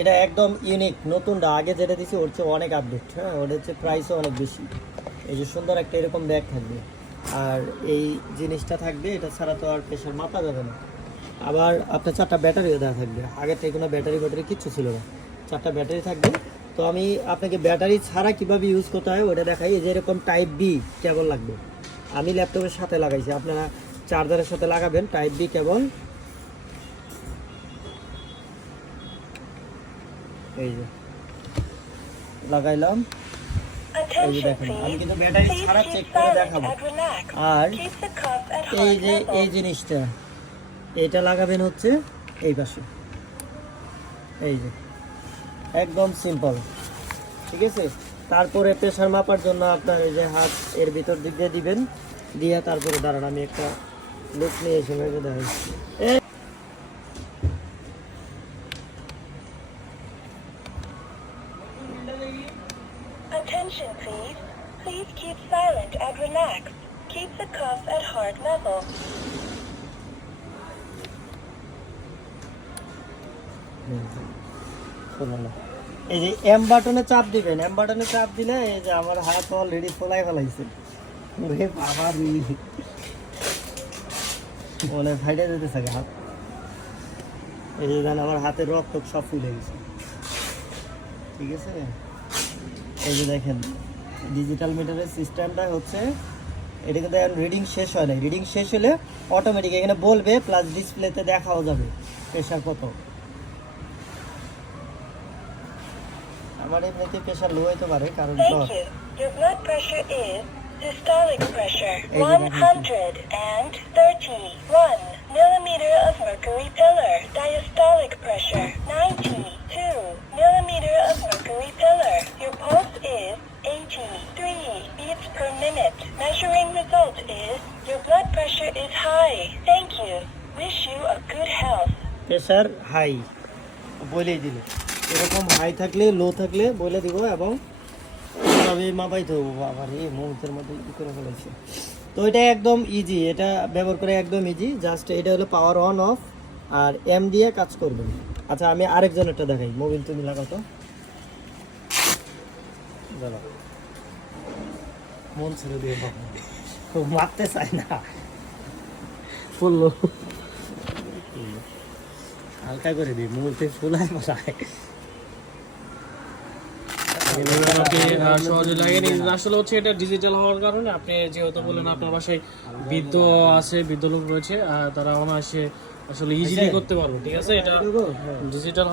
এটা একদম ইউনিক, নতুনটা। আগে যেটা দিছি ওর চেয়ে অনেক আপডেট। হ্যাঁ, ওটা হচ্ছে প্রাইসও অনেক বেশি। এই যে সুন্দর একটা এরকম ব্যাগ থাকবে, আর এই জিনিসটা থাকবে, এটা ছাড়া তো আর প্রেশার মাপা যাবে না। আবার আপনার 4টা ব্যাটারিও দেওয়া থাকবে। আগে থেকে কোনো ব্যাটারি কিচ্ছু ছিল না, 4টা ব্যাটারি থাকবে। তো আমি আপনাকে ব্যাটারি ছাড়া কিভাবে ইউজ করতে হয় ওটা দেখাই। এই যে এরকম টাইপ বি কেবল লাগবে, আমি ল্যাপটপের সাথে লাগাইছি, আপনারা চার্জারের সাথে লাগাবেন। টাইপ বি কেবল, এই যে লাগাইলাম। এই যে দেখেন, আমি কিন্তু ব্যাটারি ছাড়া চেক করে দেখাবো। আর এই যে এই জিনিসটা, এটা লাগাবেন হচ্ছে এই পাশে। এই যে একদম সিম্পল, ঠিক আছে। তারপরে প্রেশার মাপার জন্য আপনার এই যে হাত এর ভিতর দিক দিয়ে দিবেন, দিয়ে তারপরে দাঁড়ান আমি একটা লুক নিয়ে এসে দেখাই। Attention please. Please keep silent and relax. Keep the cuff at heart level. এই যে এম বাটনে চাপ দিবেন, এম বাটনে চাপ দিলে এই যে আমার হাত অলরেডি ফোলাই ফেলাইছে। রে বাবা রে, বলে ফাইটে যেতে থাকে হাত। এই যে দেখেন আমার হাতের রক্ত সব ফুলে গেছে, ঠিক আছে। এই যে দেখেন ডিজিটাল মিটারের সিস্টেমটা হচ্ছে, এটা কিন্তু এখন রিডিং শেষ হয় না। রিডিং শেষ হলে অটোমেটিক এখানে বলবে, প্লাস ডিসপ্লেতে দেখাও যাবে প্রেশার কত। আমার এমনিতে প্রেশার লো হতে পারে, কারণ তো Thank you. Your blood pressure is systolic pressure 131 millimeter of mercury pillar. Diastolic pressure 92 millimeter of mercury pillar. Your pulse is 83 beats per minute. Measuring result is your blood pressure is high. Thank you. Wish you a good health. Pressure high বলেই দিল। এরকম high থাকলে লো থাকলে বলে দিব, এবং আমি মাপাই তো আবার এই মুহূর্তের মধ্যে ই করে ফেলেছি। তো এটা একদম ইজি, এটা ব্যবহার করে একদম ইজি। জাস্ট এটা হলো পাওয়ার অন অফ, আর এম দিয়ে কাজ করবেন। আচ্ছা আমি আরেকজনেরটা দেখাই। মোবিল তুমি লাগাও তো, মন ছেড়ে দিয়ে মারতে চাই না, ফুললো হালকা করে দিই, মুহূর্তে ফুলায় বসায়। সহজে লাগে আসলে হচ্ছে এটা ডিজিটাল হওয়ার কারণে আপনি যেহেতু বললেন আপনার বাসায় বৃদ্ধ আছে, বৃদ্ধ লোক রয়েছে, তারা অনায়াসে আসলে ইজিলি করতে পারবো, ঠিক আছে। এটা ডিজিটাল